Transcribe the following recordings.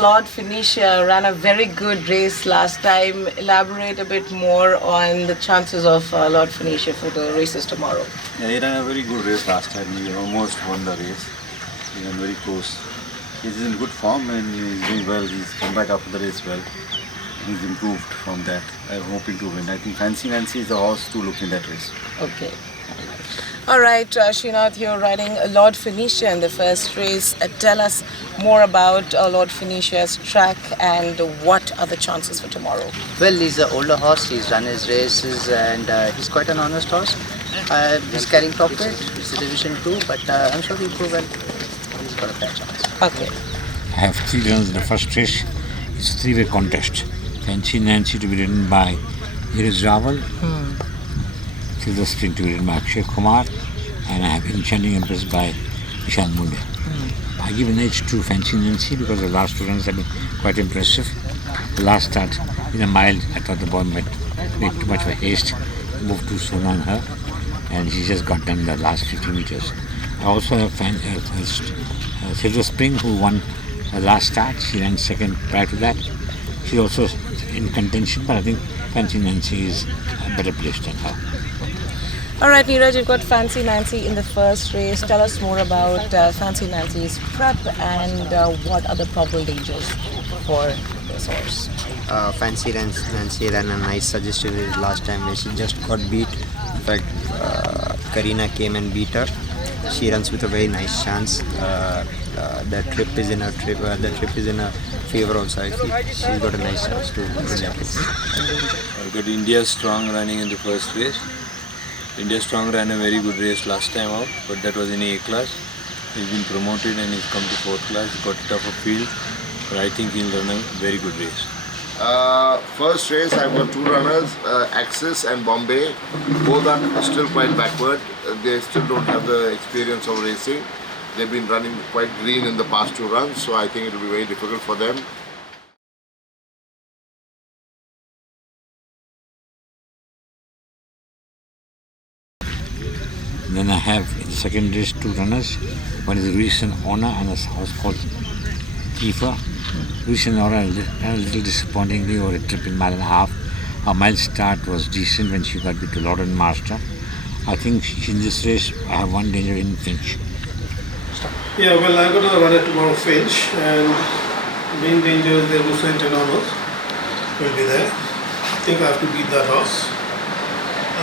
Lord Phoenicia ran a very good race last time. Elaborate a bit more on the chances of Lord Phoenicia for the races tomorrow. Yeah, he ran a very good race last time. He almost won the race. He ran very close. He's in good form and he's doing well. He's come back after the race well. He's improved from that. I'm hoping to win. I think Fancy Nancy is the horse to look in that race. Okay. All right, Srinath, you're riding Lord Phoenicia in the first race. Tell us more about Lord Phoenicia's track and what are the chances for tomorrow. Well, he's an older horse. He's run his races and he's quite an honest horse. He's carrying top weight. It's a Division 2, but I'm sure he'll prove well. He's got a fair chance. Okay. I have 3 runs in the first race. It's a 3-way contest. Fancy Nancy to be ridden by Iris Raval. Silver Spring to be ridden by Akshay Kumar. And I have Enchanting Empress by Vishal Munde. I give an edge to Fancy Nancy because the last 2 runs have been quite impressive. The last start in a mile, I thought the boy might make too much of a haste, moved too soon on her, and she just got done the last 50 meters. I also have Silver Spring, who won the last start. She ran second prior to that. She's also in contention, but I think Fancy Nancy is a better placed than her. All right, Neeraj, you've got Fancy Nancy in the first race. Tell us more about Fancy Nancy's prep and what are the probable dangers for this horse. Fancy Nancy ran a nice suggested race last time where she just got beat. In fact, Karina came and beat her. She runs with a very nice chance. The trip is in her favor also. I feel she's got a nice chance to win that race. I've got India Strong running in the first race. India Strong ran a very good race last time out, but that was in A class. He's been promoted and he's come to 4th class, got it off a field, but I think he'll run a very good race. First race, I've got 2 runners, Axis and Bombay. Both are still quite backward. They still don't have the experience of racing. They've been running quite green in the past 2 runs, so I think it will be very difficult for them. Then I have in the second race 2 runners. One is Recent Honor and a horse called Kiefer. Recent Honor ran a little disappointingly over a trip in 1.5 miles. Her mile start was decent when she got beat to Lord and Master. I think in this race I have one danger in Finch. Yeah, well, I'm going to run it tomorrow Finch, and main danger is the Lucent Honors will be there. I think I have to beat that horse.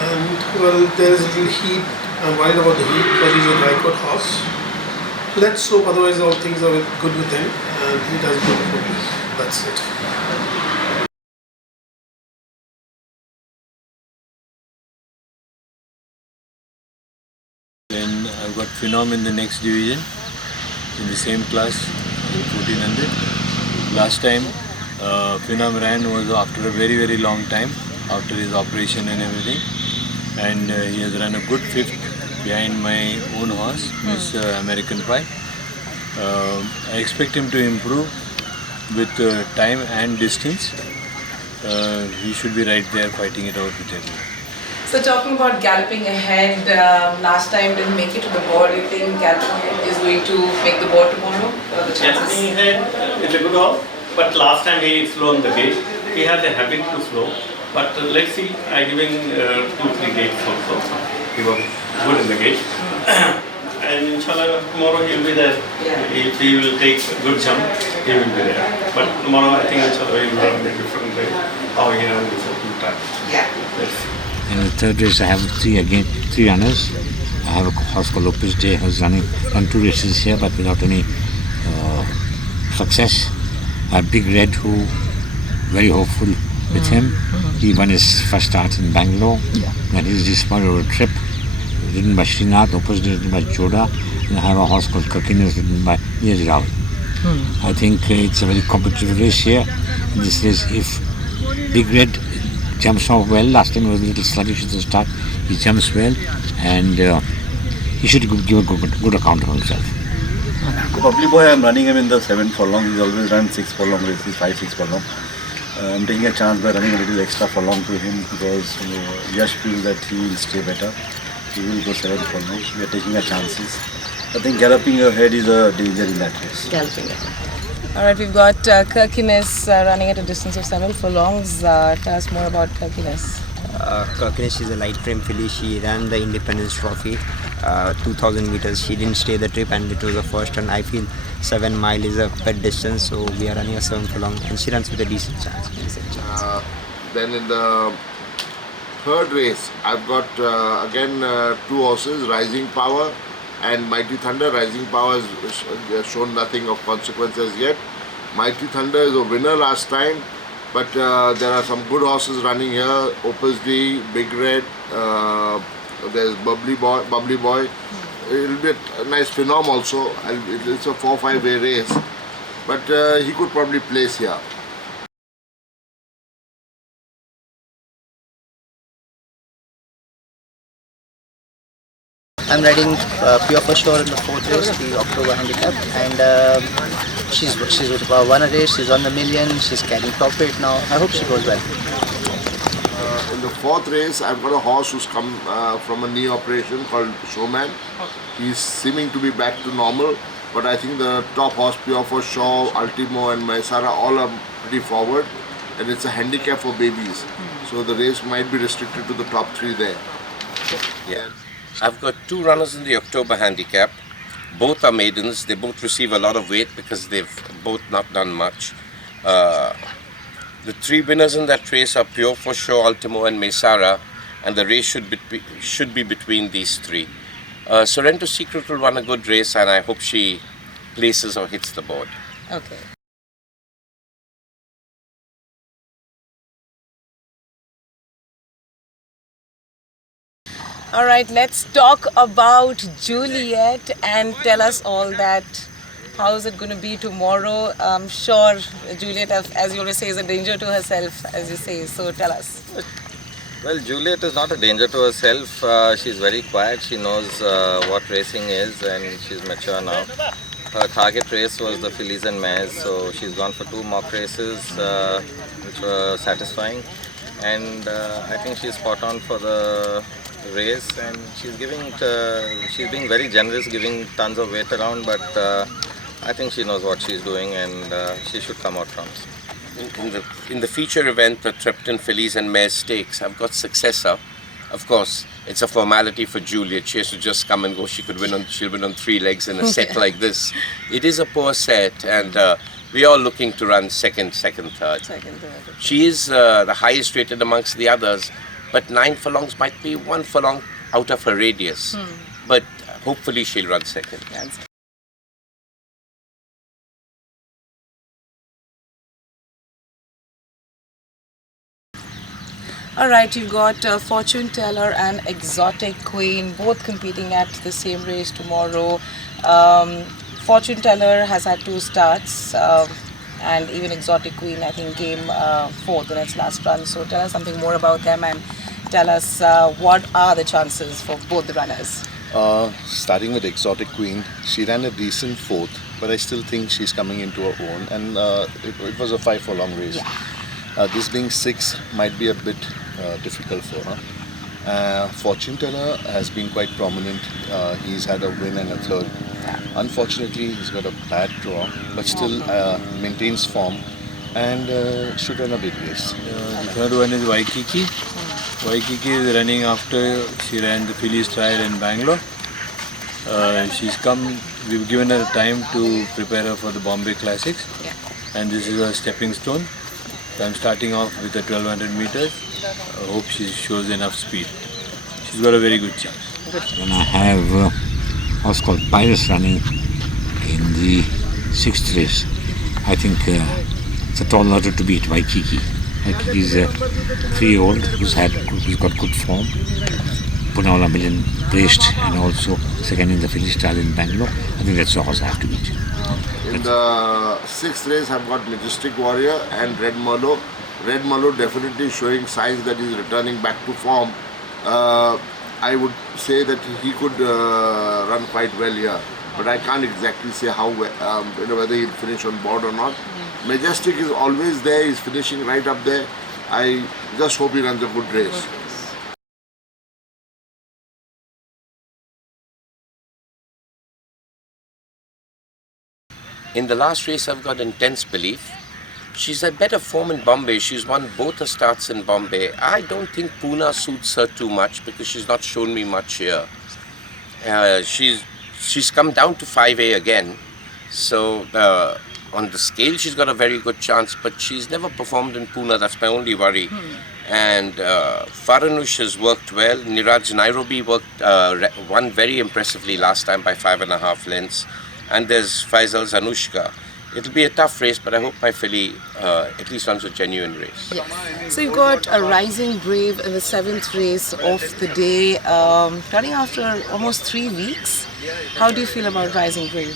And well, there is a little heat. I'm worried about the heat because he's a dry coat horse. Let's hope otherwise all things are good with him and he does good for me. That's it. Then I've got Phenom in the next division, in the same class, 1400. Last time Phenom ran was after a very, very long time, after his operation and everything. And he has run a good 5th behind my own horse, Miss American Pie. I expect him to improve with time and distance. He should be right there fighting it out with everyone. So talking about galloping ahead, last time didn't make it to the board. Do you think galloping ahead is going to make the board tomorrow? The chances? Galloping ahead is a good horse, but last time he slowed on the gate. He has a habit to slow. But let's see, I'm giving 2-3 gates also. He was good in the gate. And inshallah, tomorrow he'll be there. If he will take a good jump, he will be there. But tomorrow, I think inshallah he will run a different way. How he runs is a good time. Let's see. In the third race, I have 3 runners. I have a horse called Lopez Day who's run 2 races here, but without any success. I have Big Red, who very hopeful with him. He won his first start in Bangalore. And he's disappointed over a trip ridden by Srinath, Lopez Day ridden by Joda, and I have a horse called Kakinas ridden by Neeraj Rao. I think it's a very competitive race here. In this race, if Big Red jumps off well, last time he was a little sluggish at the start, he jumps well and he should give a good account of himself. Bubbly Boy, I'm running him in the 7 furlong. He's always run 6 furlong races, 5-6 furlong. I'm taking a chance by running a little extra furlong to him because Yash feels that he will stay better. He will go 7 furlong. We are taking our chances. I think galloping ahead is a danger in that race. Galloping ahead. All right, we've got Kirkenes running at a distance of several furlongs. Tell us more about Kirkenes. Kirkenes is a light frame filly. She ran the Independence Trophy, 2000 meters. She didn't stay the trip and it was the first run. I feel 7 mile is a bad distance, so we are running a 7 furlong and she runs with a decent chance. Then in the third race, I've got again 2 horses, Rising Power and Mighty Thunder. Rising Power has shown nothing of consequence as yet. Mighty Thunder is a winner last time, but there are some good horses running here. Opus D, Big Red, there's Bubbly Boy. It'll be a nice phenom also. It's a 4-5 way race, but he could probably place here. I'm riding Pure for Sure in the 4th race, the October handicap, and she's won a race, she's won the million, she's carrying top weight now. I hope she goes well. In the 4th race, I've got a horse who's come from a knee operation called Showman. He's seeming to be back to normal, but I think the top horse, Pure for Sure, Ultimo and Maisara, all are pretty forward, and it's a handicap for babies. So the race might be restricted to the top 3 there. Yeah. I've got 2 runners in the October handicap. Both are maidens. They both receive a lot of weight because they've both not done much. The 3 winners in that race are Pure for Sure, Ultimo and Maisara, and the race should be between these 3. Sorrento Secret will run a good race, and I hope she places or hits the board. Okay. All right, let's talk about Juliet and tell us all that. How is it going to be tomorrow? I'm sure Juliet, as you always say, is a danger to herself, as you say. So tell us. Well, Juliet is not a danger to herself. She's very quiet. She knows what racing is and she's mature now. Her target race was the fillies and mares, so she's gone for 2 mock races which were satisfying. And I think she's spot on for the race, and she's being very generous, giving tons of weight around, but I think she knows what she's doing, and she should come out front. In the feature event, the Trepton Fillies and Mares Stakes, I've got Successor. Of course, it's a formality for Juliet. She has to just come and go. She'll win on 3 legs in a set like this. It is a poor set, and we are looking to run second, third. She is the highest rated amongst the others, but 9 furlongs might be 1 furlong out of her radius. But hopefully she'll run second. All right, you've got Fortune Teller and Exotic Queen both competing at the same race tomorrow. Fortune Teller has had 2 starts, and even Exotic Queen, I think, came 4th in its last run. So tell us something more about them and tell us what are the chances for both the runners. Starting with Exotic Queen, she ran a decent 4th, but I still think she's coming into her own, and it was a 5 furlong race. This being 6 might be a bit difficult for her. Fortune Teller has been quite prominent. He's had a win and a 3rd. Unfortunately, he's got a bad draw, but still maintains form and should run a big race. The 3rd one is Waikiki. Waikiki is running after she ran the Fillies trial in Bangalore. We've given her time to prepare her for the Bombay Classics, and this is a stepping stone. So I'm starting off with the 1200 meters. I hope she shows enough speed. She's got a very good chance. Then I have a horse called Pyrus running in the 6th race. I think it's a tall order to beat, Waikiki. Waikiki is a 3-year-old who's got good form. Punaula Million raced and also second in the Fillies trial in Bangalore. I think that's the horse I have to beat. In the 6th race, I've got Majestic Warrior and Red Merlot. Red Merlot definitely showing signs that he's returning back to form. I would say that he could run quite well here, but I can't exactly say how whether he'll finish on board or not. Majestic is always there. He's finishing right up there. I just hope he runs a good race. In the last race, I've got intense belief. She's at better form in Bombay. She's won both her starts in Bombay. I don't think Pune suits her too much because she's not shown me much here. She's come down to 5A again. So on the scale, she's got a very good chance, but she's never performed in Pune. That's my only worry. And Faranush has worked well. Niraj Nairobi won very impressively last time by 5.5 lengths. And there's Faisal's Anushka. It'll be a tough race, but I hope my filly at least runs a genuine race. Yes. So you've got a Rising Brave in the 7th race of the day, running after almost 3 weeks. How do you feel about Rising Brave?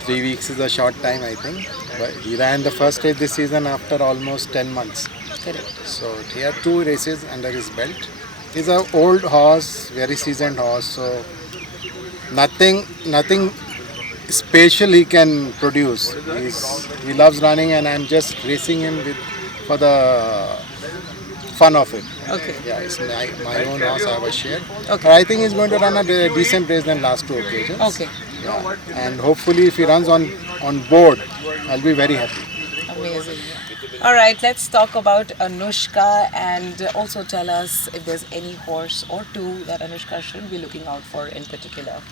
3 weeks is a short time, I think. But he ran the first race this season after almost 10 months. Correct. So he had 2 races under his belt. He's an old horse, very seasoned horse. So nothing special he can produce. He loves running, and I'm just racing him for the fun of it. Okay. Yeah, it's my own horse. I have a share. Okay. But I think he's going to run a decent race than last 2 occasions. Okay. Yeah. And hopefully, if he runs on board, I'll be very happy. Amazing. All right, let's talk about Anushka and also tell us if there's any horse or two that Anushka should be looking out for in particular.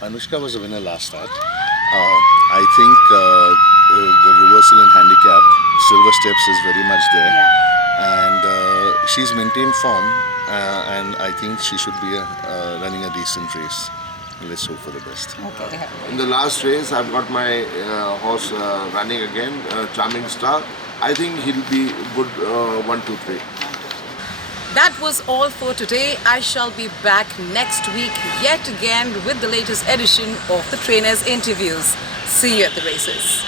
Anushka was a winner last start. I think the reversal in handicap, Silver Steps is very much there. Yeah. And she's maintained form, and I think she should be running a decent race. Let's hope for the best. Okay. In the last race, I've got my horse running again, Charming Star. I think he'll be good 1, 2, 3. That was all for today. I shall be back next week yet again with the latest edition of the Trainers Interviews. See you at the races.